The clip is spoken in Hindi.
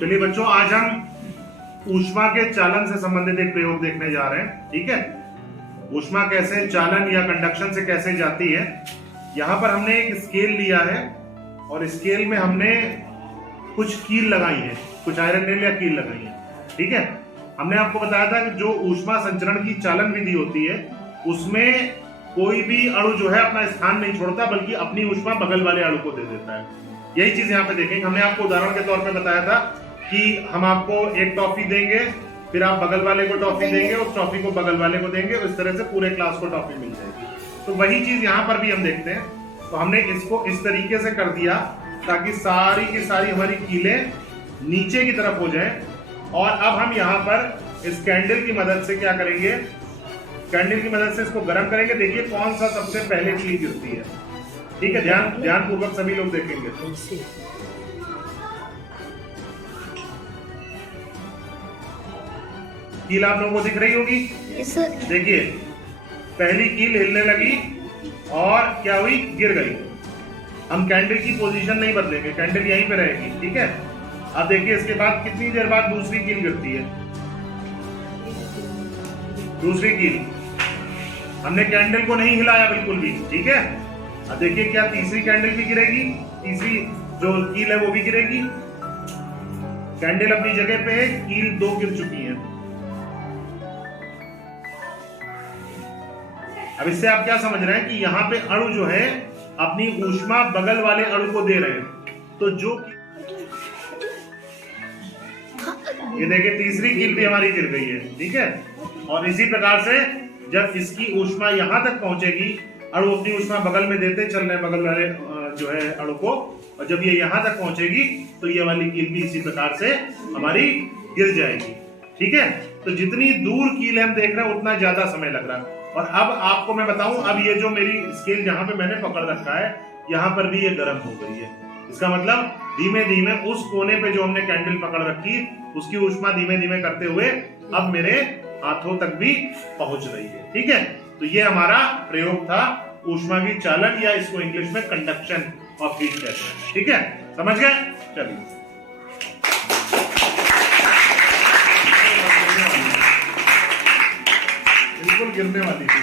चलिए बच्चों, आज हम ऊष्मा के चालन से संबंधित एक प्रयोग देखने जा रहे हैं। ठीक है, ऊष्मा कैसे चालन या कंडक्शन से कैसे जाती है। यहाँ पर हमने एक स्केल लिया है और स्केल में हमने कुछ कील लगाई है, कुछ आयरन नेल या कील लगाई है। ठीक है, हमने आपको बताया था कि जो ऊष्मा संचरण की चालन विधि होती है उसमें कोई भी अणु जो है अपना स्थान नहीं छोड़ता, बल्कि अपनी ऊष्मा बगल वाले अणु को दे देता है। यही चीज यहाँ पे देखेंगे। हमने आपको उदाहरण के तौर पे बताया था कि हम आपको एक टॉफी देंगे, फिर आप बगल वाले को टॉफी देंगे और टॉफी को बगल वाले को देंगे, इस तरह से पूरे क्लास को टॉफी मिल जाएगी। तो वही चीज यहाँ पर भी हम देखते हैं। तो हमने इसको इस तरीके से कर दिया ताकि सारी की सारी हमारी कीलें नीचे की तरफ हो जाएं। और अब हम यहाँ पर इस कैंडल की मदद से क्या करेंगे, कैंडल की मदद से इसको गर्म करेंगे। देखिए कौन सा सबसे पहले कील गिरती है। ठीक है, ध्यान पूर्वक सभी लोग देखेंगे। कील आप लोगों को दिख रही होगी। देखिए पहली कील हिलने लगी और क्या हुई, गिर गई। हम कैंडल की पोजीशन नहीं बदलेंगे, कैंडल यहीं पे रहेगी। ठीक है, अब देखिए इसके बाद कितनी देर बाद दूसरी कील गिरती है। दूसरी कील हमने कैंडल को नहीं हिलाया बिल्कुल भी। ठीक है, अब देखिए क्या तीसरी कैंडल भी गिरेगी, तीसरी जो कील है वो भी गिरेगी। कैंडल अपनी जगह पे है, कील दो गिर चुकी है। अब इससे आप क्या समझ रहे हैं कि यहाँ पे अणु जो है अपनी ऊष्मा बगल वाले अणु को दे रहे हैं। तो जो ये देखिए तीसरी कील भी हमारी गिर गई है। ठीक है, और इसी प्रकार से जब इसकी ऊष्मा यहां तक पहुंचेगी, अणु अपनी ऊष्मा बगल में देते चल रहे बगल वाले जो है अणु को, और जब ये यहां तक पहुंचेगी तो ये वाली कील भी इसी प्रकार से हमारी गिर जाएगी। ठीक है, तो जितनी दूर कील हम देख रहे हैं उतना ज्यादा समय लग रहा है। और अब आपको मैं बताऊं, अब ये जो मेरी स्केल जहां पे मैंने पकड़ रखा है यहाँ पर भी ये गर्म हो गई है। इसका मतलब धीमे धीमे उस कोने पे जो हमने कैंडल पकड़ रखी उसकी ऊष्मा धीमे धीमे करते हुए अब मेरे हाथों तक भी पहुंच रही है। ठीक है, तो ये हमारा प्रयोग था ऊष्मा की चालन, या इसको इंग्लिश में कंडक्शन ऑफ हीट कहते हैं। ठीक है, समझ गए। चलिए बिल्कुल गिरने वाली थी।